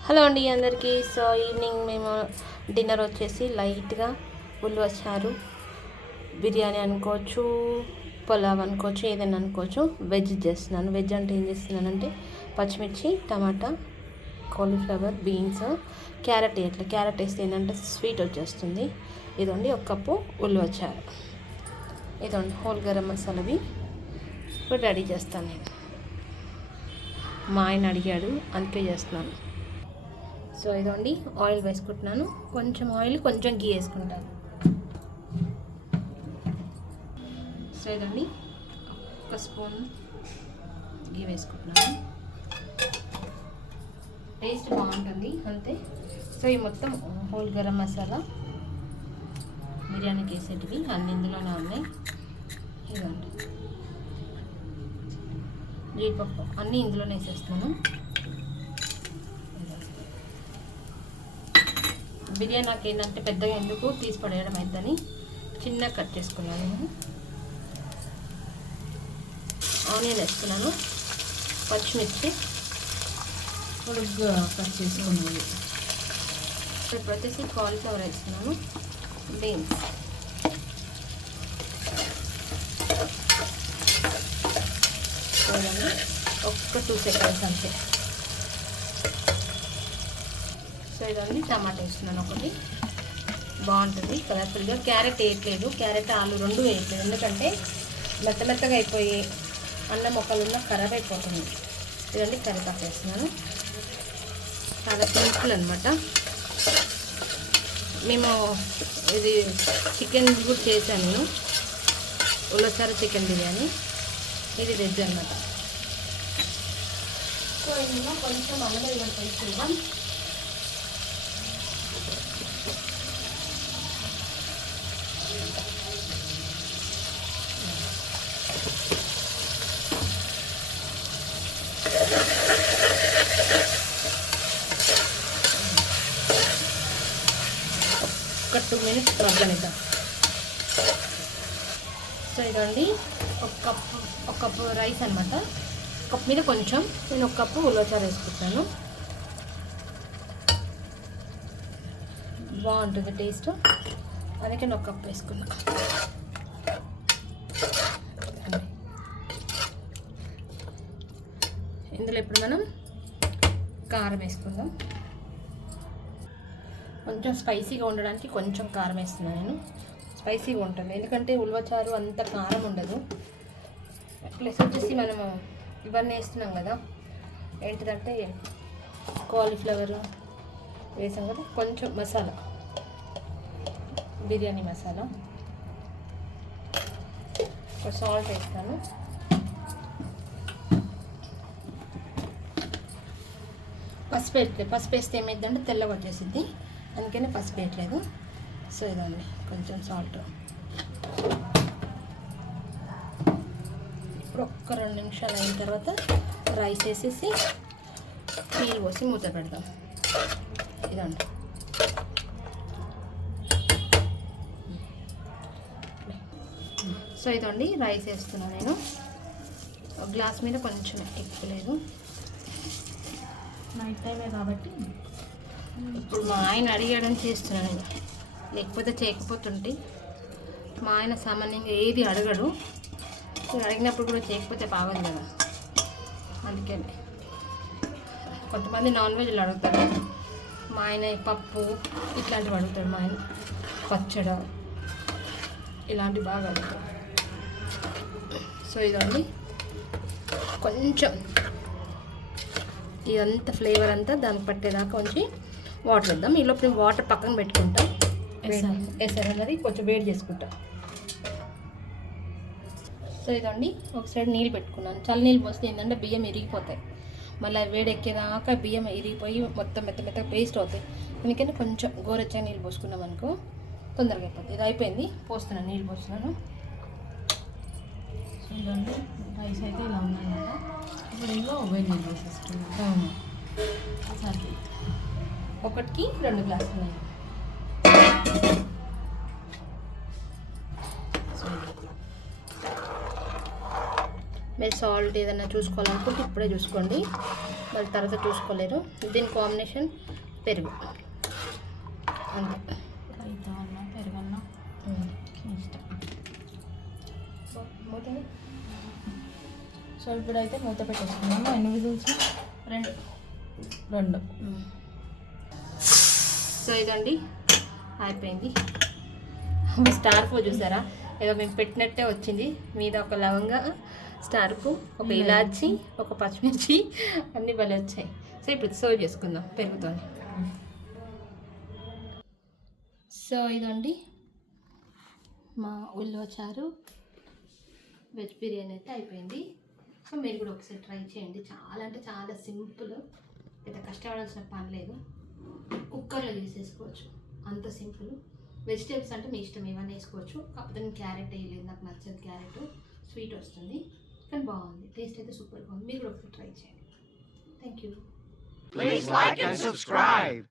Hello అండి అందరికీ. So evening మేము డిన్నర్ వచ్చేసి లైట్గా ఉల్వచారు, బిర్యానీ అనుకోవచ్చు, పులావ్ అనుకోవచ్చు, ఏదైనా అనుకోవచ్చు. వెజ్ చేస్తున్నాను. వెజ్ అంటే ఏం చేస్తున్నానంటే పచ్చిమిర్చి, టమాటా, కాలీఫ్లవర్, బీన్స్, క్యారెట్ వేయట్లేదు. క్యారెట్ వేస్తే ఏంటంటే స్వీట్ వచ్చేస్తుంది. ఇదండి ఒక కప్పు ఉల్వచారు. ఇదండి హోల్ గరం మసాలావి ఇప్పుడు రెడీ చేస్తాను నేను. మా ఆయన అడిగాడు అందుకే చేస్తున్నాను. సో ఇదండి ఆయిల్ వేసుకుంటున్నాను. కొంచెం ఆయిల్, కొంచెం గీ వేసుకుంటాను. సో ఇదండి ఒక స్పూన్ గీ వేసుకుంటున్నాను. టేస్ట్ బాగుంటుంది అంతే. సో ఈ మొత్తం హోల్ గరం మసాలా బిర్యానీకి వేసేటివి అన్ని ఇందులోనే ఉన్నాయి. ఇదండి జీడిపప్పు అన్నీ ఇందులోనే వేసేస్తున్నాను. బిర్యానీ నాకు ఏంటంటే పెద్దగా ఎందుకు తీసి పడేయడం అయిద్దని చిన్నగా కట్ చేసుకున్నాను. నేను ఆనియన్ వేసుకున్నాను, పచ్చిమిర్చి పొడుగ్గా కట్ చేసుకున్నాను. ఇప్పుడు వచ్చేసి కాలీఫ్లవర్ వేస్తున్నాను, బీన్స్, ఒక్క 2 సెకండ్స్ అంతే. సో ఇదండి టమాటా వేస్తున్నాను ఒకటి, బాగుంటుంది కలర్ఫుల్గా. క్యారెట్ వేయట్లేదు, క్యారెట్ ఆలు రెండు వేయట్లేదు, ఎందుకంటే మెత్తగా అయిపోయి అన్నం మొక్కలున్న ఖరాబ్ అయిపోతుంది. ఇదండి కరివేపాకు వేస్తున్నాను. చాలా సింపుల్ అనమాట. మేము ఇది చికెన్ కూడా చేశాను నేను, ఉల్లచారు చికెన్ బిర్యానీ. ఇది వెజ్ అనమాట. సో ఇందులో కొంచెం అల్లం వెల్లుల్లి పేస్ట్ వేద్దాం. ఒక 2 minutes మగ్గనిద్దాం. సో ఇదండి ఒక కప్పు రైస్ అనమాట. కప్పు మీద కొంచెం నేను ఒక కప్పు ఉల్వచారు వేసుకుంటాను. బాగుంటుంది టేస్ట్, అందుకే నేను ఒక కప్పు వేసుకున్నా. ఇందులో ఇప్పుడు మనం కారం వేసుకుందాం. కొంచెం స్పైసీగా ఉండడానికి కొంచెం కారం వేస్తున్నాను నేను. స్పైసీగా ఉంటుంది ఎందుకంటే ఉల్వచారు అంత కారం ఉండదు. ప్లస్ వచ్చేసి మనము ఇవన్నీ వేస్తున్నాం కదా, ఏంటిదంటే కాలీఫ్లవర్ వేసాం కదా, కొంచెం మసాలా, బిర్యానీ మసాలా, ఒక సాల్ట్ వేస్తాను. పసుపు వేస్తే ఏమైందంటే తెల్లగా వచ్చేసింది, అందుకనే పసుపు వేయట్లేదు. సో ఇదండి కొంచెం సాల్ట్. ఇప్పుడు ఒక్క 2 నిమిషాలు అయిన తర్వాత రైస్ వేసేసి నీళ్ళు పోసి మూత పెడదాం. ఇదండి సో ఇదండి రైస్ వేస్తున్నాను నేను. ఒక గ్లాస్ మీద కొంచెం ఎక్కువలేదు, నైట్ టైమే కాబట్టి. ఇప్పుడు మా ఆయన అడిగడం చేస్తున్నాను నేను, లేకపోతే చేయకపోతుంటే. మా ఆయన సామాన్యంగా ఏది అడగడు, అడిగినప్పుడు కూడా చేయకపోతే బాగోదు కదా, అందుకని. కొంతమంది నాన్ వెజ్లు అడుగుతారు, మా ఆయన పప్పు ఇట్లాంటివి అడుగుతాడు. మా ఆయన పచ్చడి ఇలాంటివి బాగా అడుగుతాడు. సో ఇదండి కొంచెం ఇదంతా ఫ్లేవర్ అంతా దానికి పట్టేదాకా ఉంచి వాటర్ వేద్దాం. ఈలోపు నేను వాటర్ పక్కన పెట్టుకుంటాం. వేసాను అన్నది కొంచెం వేడి చేసుకుంటాం. సో ఇదండి ఒక సైడ్ నీళ్ళు పెట్టుకున్నాను. చల్ల నీళ్ళు పోస్తే ఏంటంటే బియ్యం ఇరిగిపోతాయి, మళ్ళీ వేడి ఎక్కేదాకా బియ్యం ఇరిగిపోయి మొత్తం మెత్తగా పేస్ట్ అవుతాయి. అందుకని కొంచెం గోరెచ్చగా నీళ్ళు పోసుకున్నాం అనుకో తొందరగా అయిపోతుంది. ఇది అయిపోయింది, పోస్తున్నాను, నీళ్ళు పోస్తున్నాను. సో ఇదండి రైస్ అయితే ఇలా ఉందన్నమాట. ఇప్పుడు ఇందులో వేడి నీళ్ళు పోసేసుకున్నాను. సరే, ఒకటికి 2 గ్లాసులు ఉన్నాయి. అంటే సాల్ట్ ఏదైనా చూసుకోవాలనుకుంటే ఇప్పుడే చూసుకోండి, మళ్ళీ తర్వాత చూసుకోలేరు. దీని కాంబినేషన్ పెరుగు అంతే. పెరుగన్నా ఇష్టం. మూత. సో ఇప్పుడైతే మూత పెట్టేసుకున్నాము. ఎన్ని విజిల్స్? రెండు. సో ఇదండి అయిపోయింది. స్టార్ పో చూసారా, ఏదో మేము పెట్టినట్టే వచ్చింది. మీద ఒక లవంగా, స్టార్కు, ఒక ఇలాచి, ఒక పచ్చిమిర్చి అన్నీ భలే వచ్చాయి. సో ఇప్పుడు సర్వ్ చేసుకుందాం పెరుగుతో. సో ఇదండి మా ఉల్లివ చారు వెజ్ బిర్యానీ అయితే అయిపోయింది. సో మీరు కూడా ఒకసారి ట్రై చేయండి. చాలా అంటే చాలా సింపుల్, పెద్ద కష్టపడాల్సిన పని లేదు. కుక్కర్లో చేసేసుకోవచ్చు, అంత సింపుల్. వెజిటేబుల్స్ అంటే మీ ఇష్టం ఏమైనా వేసుకోవచ్చు. కాకపోతే నేను క్యారెట్ వేయలేదు, నాకు నచ్చదు క్యారెట్, స్వీట్ వస్తుంది. కానీ బాగుంది, టేస్ట్ అయితే సూపర్గా ఉంది. మీరు కూడా ఒకసారి ట్రై చేయండి. Thank you. Please like and subscribe.